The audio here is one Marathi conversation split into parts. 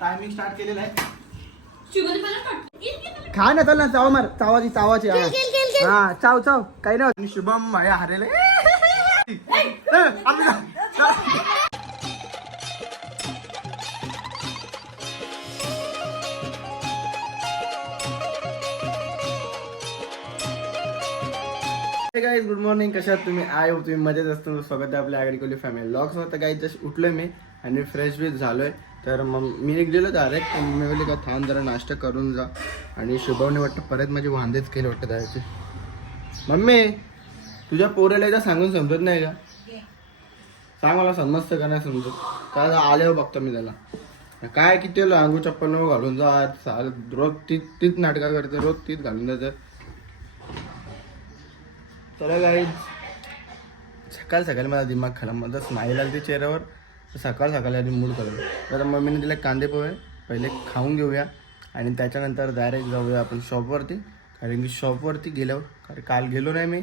टायमिंग स्टार्ट केलेला आहे. खा ना, चल ना, चाव मार, चावाची हा, चाव काही नाही. शुभम हरेल. गाईज गुड मॉर्निंग, कशात तुम्ही? तुम्ही मजेत असतो. स्वागत आहे आपल्या आगरी फॅमिली ब्लॉग्स वर. तर गाईज जस्ट उठलोय मी आणि फ्रेश बी झालोय. तर मग मी एक गेलो डायरेक्ट. मम्मी बोलली का थांब जरा नाश्ता करून जा. आणि शुभमने वाटतं परत माझे वांदेच केले वाटतं जायचे. मम्मी तुझ्या पोरेला एकदा सांगून समजत नाही का? सांग मला, समजतं का नाही समजत? काय आल्यावर बघतो मी त्याला. काय किती अंगू चप्पल नको घालून जा, रोज तीच नाटकं करते, रोज तीच घालून जातं. तर गाईज सकाळी मला दिमाग खराब, माझा स्माईल आली चेहऱ्यावर. सकाळी आधी मूड करून. तर मम्मीने दिले कांदे पोहे, पहिले खाऊन घेऊया आणि त्याच्यानंतर डायरेक्ट जाऊया आपण शॉपवरती. कारण की शॉपवरती गेल्यावर, कारण काल गेलो नाही मी,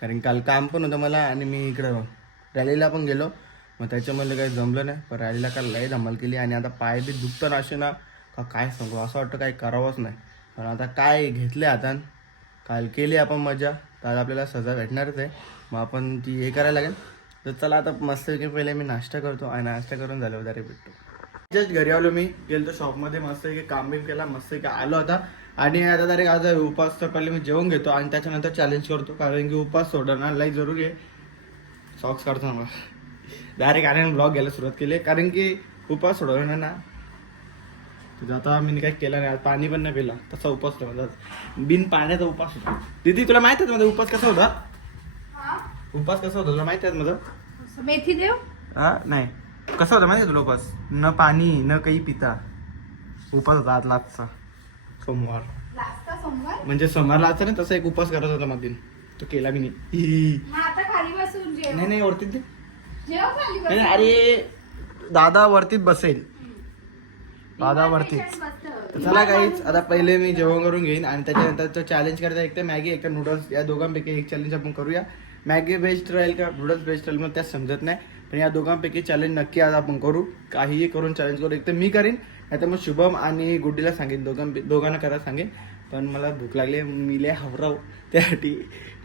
कारण काल काम पण होतं मला आणि मी इकडं रॅलीला पण गेलो. मग त्याच्यामध्ये काही जमलं नाही. पण रॅलीला काल लई धमाल केली आणि आता पाय बी दुखतं असे ना का काय सांगू, असं वाटतं काही करावंच नाही. पण आता काय घेतले हातात, काल केली आपण मजा, तर आपल्याला सजा भेटणारच आहे. मग आपण ती हे करायला लागेल. तर चला आता मस्तपैकी पहिले मी नाश्ता करतो आणि नाश्ता करून झाल्यावर जरा भेटतो. जस्ट घरी आलो, मी गेलो शॉपमध्ये, मस्तपैकी काम बिम केला, मस्तपैकी आलो आता. आणि आता डायरेक्ट आज उपास, तर पहिले मी जेवण घेतो आणि त्याच्यानंतर चॅलेंज करतो. कारण की उपास सोडणं लई जरुरी आहे. सॉक्स काढतो मला डायरेक्ट आणि ब्लॉग घ्यायला सुरुवात केली. कारण की उपास सोडवणं ना, तुझं आता मी काही केलं नाही, पाणी पण नाही पिला, तसा उपास होता माझा. बिन पाण्याचा उपास होता. दीदी तुला माहित आहे माझा उपास कसा होता? उपास कसा होता तुला माहिती आहे माझा? मेथी देव नाही, कसा होता माहिती आहे तुला उपास? न पाणी न काही पिता उपास होता आज लास्टचा सोमवार. म्हणजे सोमवार लास्टचा नाही, तसा एक उपास करत होता मग दिन. तो केला मी नाही. नाही वरतीच दे. नाही अरे दादा वरतीच बसेल, दादा वरतीच. चला गाईच, आता पहिले मी जेवण करून घेईन आणि त्याच्यानंतर चॅलेंज करायचा. एक तर मॅगी, एक तर नूडल्स, या दोघांपैकी एक चॅलेंज आपण करूया. मॅगी बेस्ट राहील का नूडल्स बेस्ट राहील मला त्यात समजत नाही. पण या दोघांपैकी चॅलेंज नक्की आज आपण करू. काहीही करून चॅलेंज करू. एक तर मी करीन, नाही तर मग शुभम आणि गुड्डीला सांगेन, दोघांना करायला सांगेन. पण मला भूक लागली, मी लय हावराव, त्यासाठी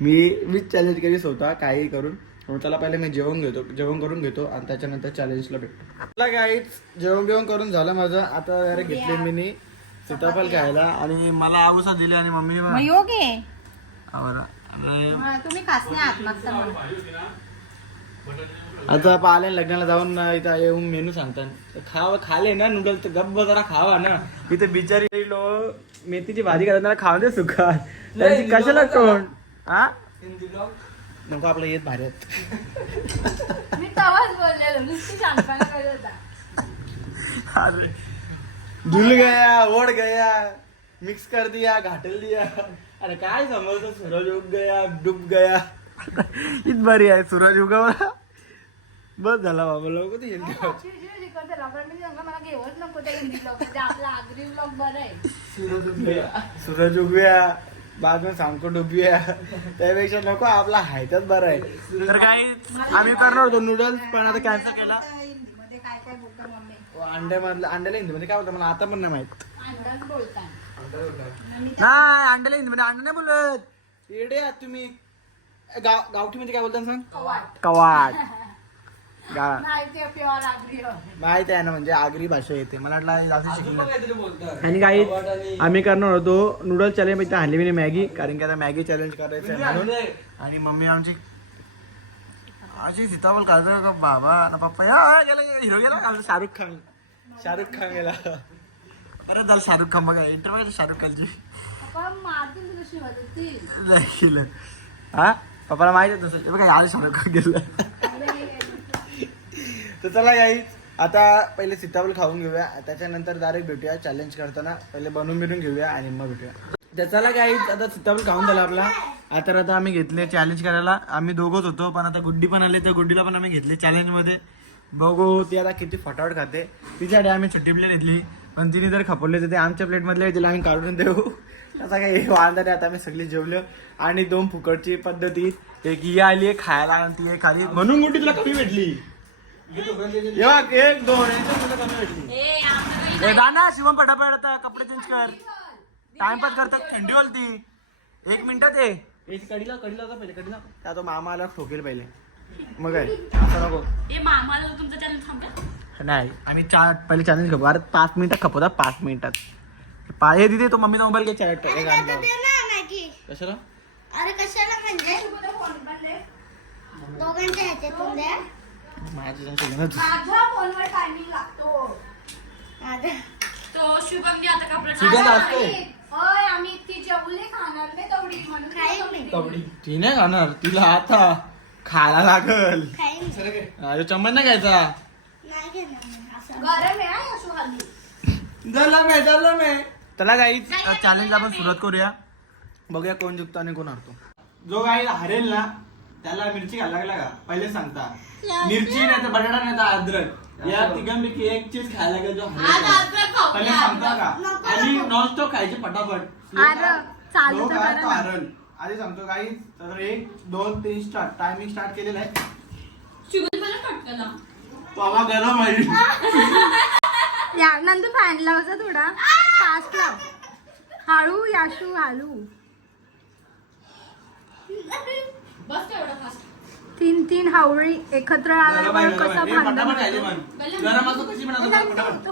मीच चॅलेंज करी स्वतः काही करून. त्याला पहिले मी जेवण करून घेतो आणि त्याच्यानंतर चॅलेंजला भेटतो. चला गाईच, जेवण करून झालं माझं. आता अरे घेतले मी सीताफळ खायला आणि मला आवसा दिली आणि मम्मी तुम्ही खास नाही आत मागचा म्हणून. आता पाहिले लग्नाला जाऊन इथं येऊन मेनू सांगतात. खाले ना नूडल्स, तर गप्प जरा खावा ना. इथे बिचारी मेथीची भाजी करताना खावा दे सुका, त्यांची कशाला तोंड. हा नको, आपलं येत भारी आहेत. मी तवाच बोललेलो, नुसती शांतपणा करत होता. अरे धुल गया, ओढ गया, मिक्स कर दिया, घाटल दिया. अरे काय समजतो, सूरज उग गया, डूब गया. इत बरी आहे, सूरज उगवला बस झाला बाबा. लोक ते मला घेवच नको त्या हिंदी ब्लॉग, आपला आगरी ब्लॉग बरं आहे. सूरज उगव्या बाद में सांगतो डुबूया, त्यापेक्षा नको, आपला हायतच बरं आहे. तर काय आम्ही करणार होतो नूडल्स, पण आता कॅन्सल केला. अंड्याला हिंदीमध्ये काय बोलतात मला आता पण नाही माहित. नाही अंड्याला हिंदीमध्ये अंडा नाही बोलत. येडे आहात तुम्ही. गावठी मध्ये काय बोलतात सांग? कवाट. माहित आहे ना, म्हणजे आगरी भाषा येते. मला वाटलं शिकलं. आणि काही आम्ही करणार होतो नूडल्स चॅलेंज, पण हल्ली मी मॅगी, कारण की आता मॅगी चॅलेंज करायचं आहे म्हणून. आणि मम्मी आमची अशी सीताफळ काढतो का बाबा. आता पप्पा गेला, हिरो गेला, शाहरुख खान गेला. परत झालं शाहरुख खान. बघा इंटरव्ह्यू शाहरुख खानची. हा पप्पाला माहिती आहे तसं. बघा आज शाहरुख खान गेलं. तर चला गाईज, आता पहिले सीताफळ खाऊन घेऊया, त्याच्यानंतर डायरेक्ट भेटूया चॅलेंज करताना. पहिले बनवून बिरून घेऊया आणि मग भेटूया. तर चला गाईज, आता सीताफळ खाऊन झाला आपला. आता आम्ही घेतले चॅलेंज करायला. आम्ही दोघंच होतो, पण आता गुड्डी पण आले, तर गुड्डीला पण आम्ही घेतले चॅलेंजमध्ये. बघू ती आता किती फटाफट खाते. तिच्यासाठी आम्ही छोटी प्लेट घेतली, पण तिने जर खपवले तर ते आमच्या प्लेटमधले तिला आम्ही काढून देऊ. आता काही वांधा नाही. आता आम्ही सगळी जेवलो आणि 2 फुकटची पद्धती, एक ही आली आहे खायला आणि ती एक खाली, म्हणून गुड्डी तुला कमी भेटली. 1, 2 कमी भेटली. ना शिवम पटापट आता कपडे चेंज कर. टाइमपास करतात थंडी बोलती. 1 मिनिटात ये. कडीला होता पहिले कडीला. त्या तो मामा आला ठोकेल पहिले. मग काय असं नको. तुमचं चॅनल थांबा. नाही आम्ही पहिले चॅलेंज घेऊ. अरे 5 मिनिटात खपवतात 5 मिनिटात. हे दिदी तो मम्मीचा मोबाईल घे चॅट कशाला. अरे कशाला म्हणजे दोघांच्या ह्याच्यातून द्या. माझ्या फोनवर टायमिंग लागतो. तो शुभम बी आता कपडे होय आम्ही ती जेवले खाणार नाही तेवढी म्हणून कबड्डी ती नाही खाणार. तिला आता खायला लागल. अरे चम्मच नाही घ्यायचा. गरम आहे असू हल्ली. झालं मी त्याला गाईच चॅलेंज आपण सुरुवात करूया. बघूया कोण जिंकतो आणि कोण हरतो. जो गाई हरेल ना त्याला मिरची घालायला लागला का पहिले सांगता. मिरची नाही तर बटाटा नाही तर अद्रक या तिघांपैकी एक चीज खायला लागेल. जो पहिले सांगता का आणि नॉनस्टॉप खायचे पटापट. जो काय तो हरल. आधी सांगतो गाई तर 1 2 3 स्टार्ट. टायमिंग स्टार्ट केलेला आहे. बाबा गरम आहे. नंतर फॅन लावचा थोडा फास्ट लाव. हळू याशू हळू. बस तेवढा फास्ट. 3 हावळी एकत्र आल्यावर कसं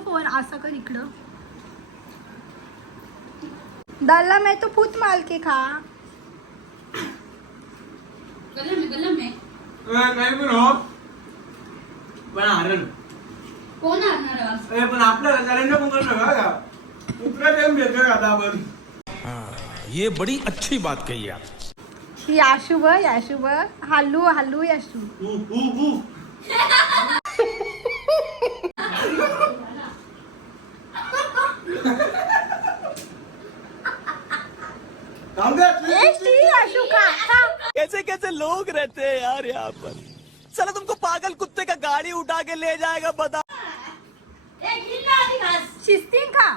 फोन असं कर इकडं. दल्ला मैं तो फूट माल के खा. काही पण हो पण हरल. कोण आणणार पण आपलं चॅलेंज पण करू नका का. कुठला टाइम भेटतोय आता आपण. ये बड़ी अच्छी बात कही आप. याशुब हलू हलू याशू. याशू खा. कैसे कैसे लोग रहते हैं यार यहाँ पर. चलो तुमको पागल कुत्ते का गाड़ी उठा के ले जाएगा बता. शिस्तीन खा.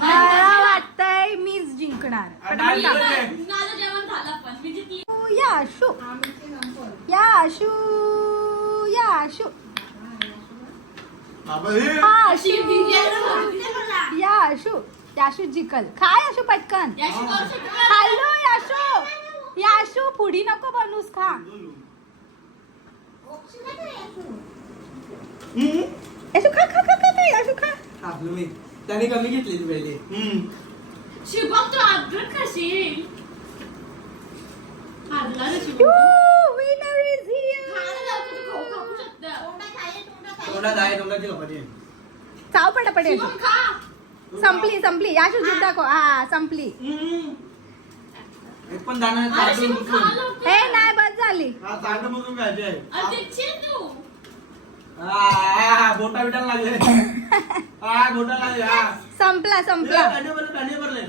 मला वाटतंय मीच जिंकणार. याशू याशू याशू याशू याशू जिंकल. खा याशू पटकन. हॅलो याशू याशू पुढी नको बनूस. खा याशू खा खा खा खा याशू खा. आपलं मी त्याने कमी घेतली पहिले. शुभम तू अद्भुत खाशील. Winner is here. चाव पटापट. संपली याशू जीत दाखव. हा संपली. एक पण दाणा हे नाही बस झाली. चांगलं बघून खायचे. बोटा बिटा लागले. बोटा लागले. संपला भरले.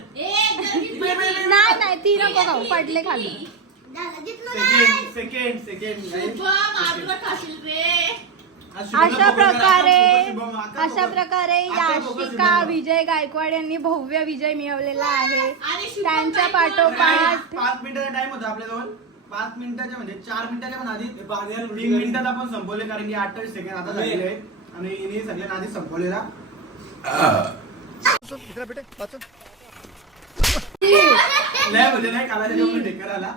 नाही ती नको खाऊ. पडले खाली. सेकंड अशा प्रकारे याशिका विजय गायकवाड यांनी भव्य विजय मिळवलेला आहे. त्यांच्या पाठोपाठ 5 मिनिटाचा टाइम होता आपल्याजवळ. 5 मिनिटाच्या म्हणजे 4 मिनिटाच्या पण आधी 3 मिनिटात आपण संपवले कारण की 28 सेकंड आता झालेले आहेत आणि इथे सगळ्यांना आधी संपवलेला. नाही म्हणजे नाही काला ढेकर आला.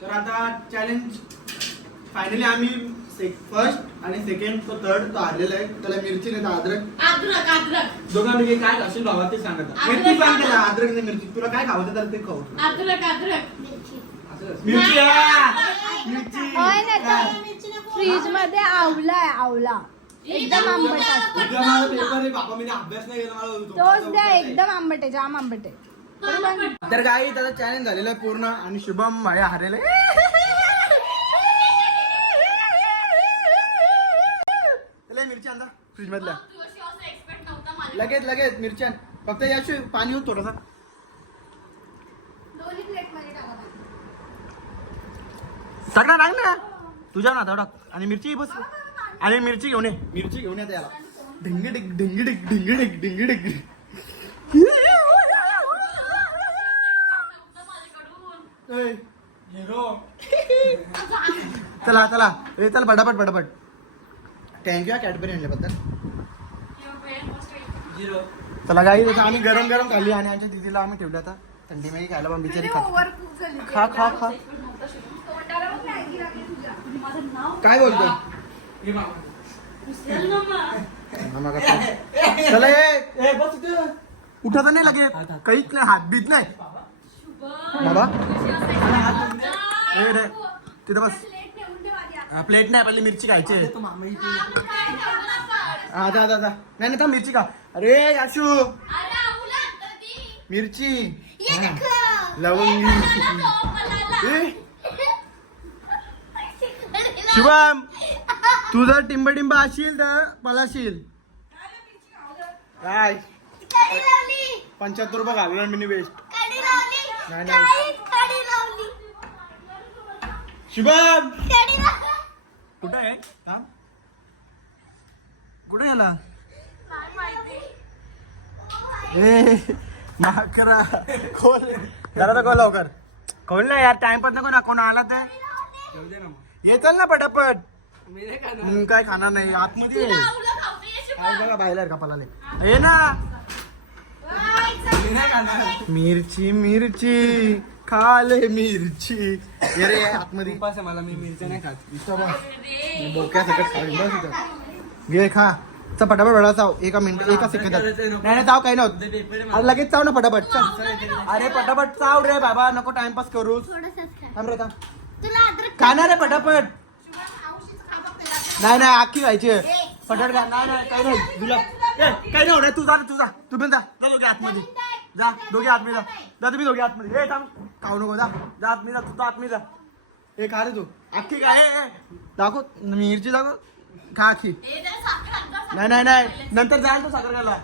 तर आता चॅलेंज फायनली आम्ही फर्स्ट आणि सेकंड तो थर्ड तो हारलेला आहे. त्याला मिरची नाही तर अद्रक दोघांपैकी काय असेल भावा ते सांगत. मिरची सांग त्याला. अद्रक नाही मिरची. तुला काय खावं तर ते खाऊ. फ्रीज मध्ये आवला एकदम आंबट असतो. अभ्यास नाही तोच द्या. एकदम आंबट आहे. जाम आंबट आहे. तर काही त्याचा चॅलेंज झालेला आहे पूर्ण आणि शुभम माझ्या हारेला. मिरची आणता फ्रीज मधल्या. लगेच मिरच्या फक्त याशिवाय पाणी होत थोडासा. सगळं टाक ना तुझ्या ना थोडा. आणि मिरची बस. आणि मिरची घेऊन ये त्याला. ढिंगडिक. चला चल पटापट. थँक्यू कॅडबरी आणल्याबद्दल. चला गाई आम्ही गरम गरम खाल्ली आणि आमच्या दिदीला आम्ही ठेवलं आता थंडी मध्ये खायला पण बिचारी खा खा खा. काय बोलतो चला ये उठा तर नाही लगे काहीच नाही हात बीत नाही बाबा. रे तिथं बस प्लेट नाही आपली मिरची खायची. हा जा जा जा नाही नाही मिरची खा. अरे याशू मिरची लवंगी. शुभम तू जर टिंब असशील तर पलाशील काय 75 रुपये घालून मिनी वेस्ट. नाही नाही शुभम कुठं आहे कुठे गेला ए माकरा खोल जरा तर खोल लवकर खोल ना यार टाइमपास नको ना कोण आला तर ये चल ना पटापट. काय खाणार नाही आतमध्ये बघा बाहेर का पलाले ये ना. मिरची मिरची खाले मिरची ये रे आतमध्ये मला मी मिरची नाही खात बोक्यासकट खावी घे खा. चल पटापट वेळा चाव एका मिनिट एका सेकंदात. नाही नाही चाव काही नव्हतं अरे लगेच चाव ना पटापट. चल अरे पटापट चाव रे बाबा नको टाइमपास करू. थांब रे थांब खाणार रे पटापट. नाही नाही आखी खायची पटापट खा. नाही नाही काही नाही तुला काही नाही होणार. तू जा तू पण जा दोघे आतमध्ये जा दोघे आतमध्ये जा तुम्ही दोघे आतमध्ये. हे थांब खाऊ नको जा जा आतमध्ये जा तू आतमध्ये जा. हे खा रे तू अख्खी काय दाखव मिरची दाखव खा अख्खी. नाही नाही नाही नंतर जाईल तो साखर खायला.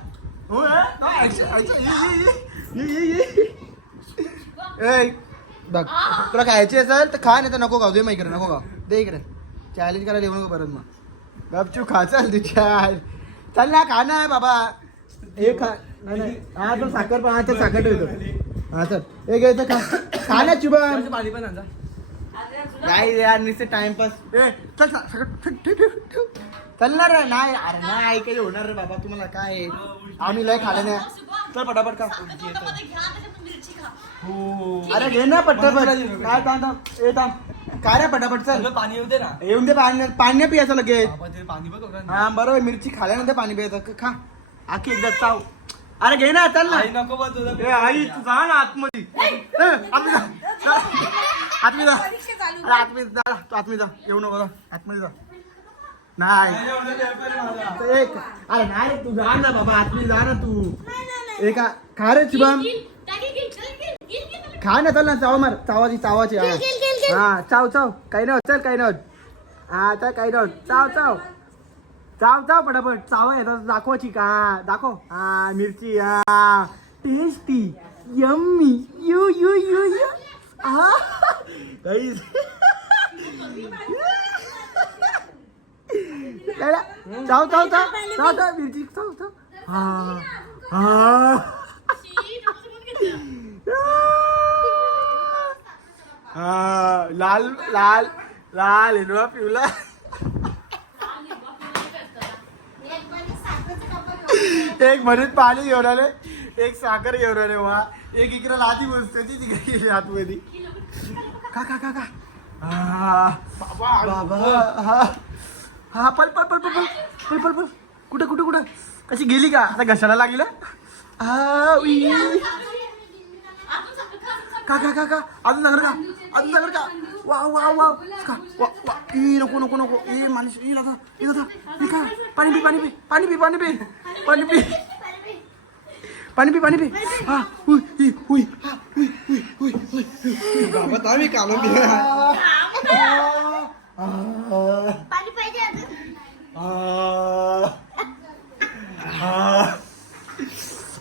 बघ तुला खायची असेल तर खा नाही तर नको खाऊ दे. मग इकडे नको खाऊ दे इकडे. चॅलेंज करायला येऊ नको परत मग गपचूप खा. चल तुझ्या चल ना खा ना बाबा. हे खा नाही नाही हा तो साखर पण हा तर साखर ठेवतो. हा चल हे घ्यायचं खा खा ना शुभम. पाणी पण आणजा काय यार नुसते टाइमपास. ए चल ठेव चलणार रे. नाही अरे नाही काही होणार रे बाबा तुम्हाला काय आम्ही लय खाल्लं नाही. चल पटापट का अरे घे ना पटापट. काय काय रे पटापट चल पाणी येऊ दे ना. येऊन दे पाणी पियाचं लगेच. हा बरोबर मिरची खाल्यानंतर पाणी पियाचं खा आखी एकदा चाव. अरे घे ना चल ना नको आई तू जा ना आतमध्ये आतमध्ये जा आतमध्ये जा तू आतमध्ये जा येऊ नको जा आतमध्ये जा. नाही अरे नाही रे तू जा ना बाबा आतमध्ये जा ना तू. एका खा रे शुभम खा ना चल ना चाव मार चावाची हा चाव चाव काही नव्हत चल काही नव्हत हा चल काही नव्हत चाव चाव चाव चाव पटापट चाव येतात दाखवायची का दाखव. हा मिरची हा tasty yummy you you you you हा चाव चाव चाव चाव चाव मिरची चाव चाव हा हा हा लाल लाल लाल हिरवा पिवला. एक म्हणून पाणी घेऊन आले एक साखर घेऊन आले वा एक इकडे लादी बसते ती तिकडे गेली आतमध्ये. का का का का बाबा हा हा पल पल पल पल पल पल पल कुठे कुठे कुठे कशी गेली का आता घशाला लागली ना. का का का का अजून नगर का वा वा वा का वा वा ई नको नको नको ए मालिश ई दादा ई दादा ई का पाणी पी पाणी पी पाणी पी पाणी पी पाणी पी पाणी पी पाणी पी. हा उई उई हा उई उई उई उई बाबा तामी काढून घे. पाणी पाहिजे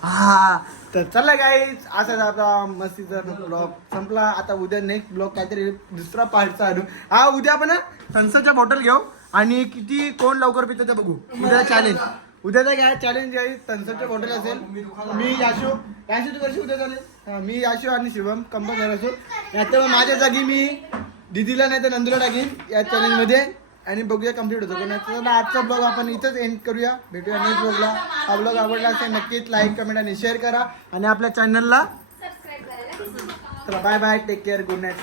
हा तर चला गाईज असाच आपला मस्तीचा ब्लॉग संपला. आता उद्या नेक्स्ट ब्लॉग काहीतरी दुसरा पार्टचा आणू. हा उद्या आपण थम्सअपच्या बॉटल घेऊ आणि किती कोण लवकर पितो ते बघू. उद्या चॅलेंज उद्याचा काय चॅलेंज आहे थम्सअपच्या बॉटल असेल. मी याशू तू कशी उद्या चालेल. मी याशू आणि शिवम कंपल्सरी असू. नाहीतर माझ्या जागी मी दिदीला नाही तर नंदूला टाकीन या चॅलेंज मध्ये. आणि बघूया कम्प्लीट होतो कोणाचा. आजचा ब्लॉग आपण इथंच एंड करूया. भेटूया नेक्स्ट ब्लॉगला. हा ब्लॉग आवडला असेल नक्कीच लाईक कमेंट आणि शेअर करा आणि आपल्या चॅनलला चला bye bye take care good night.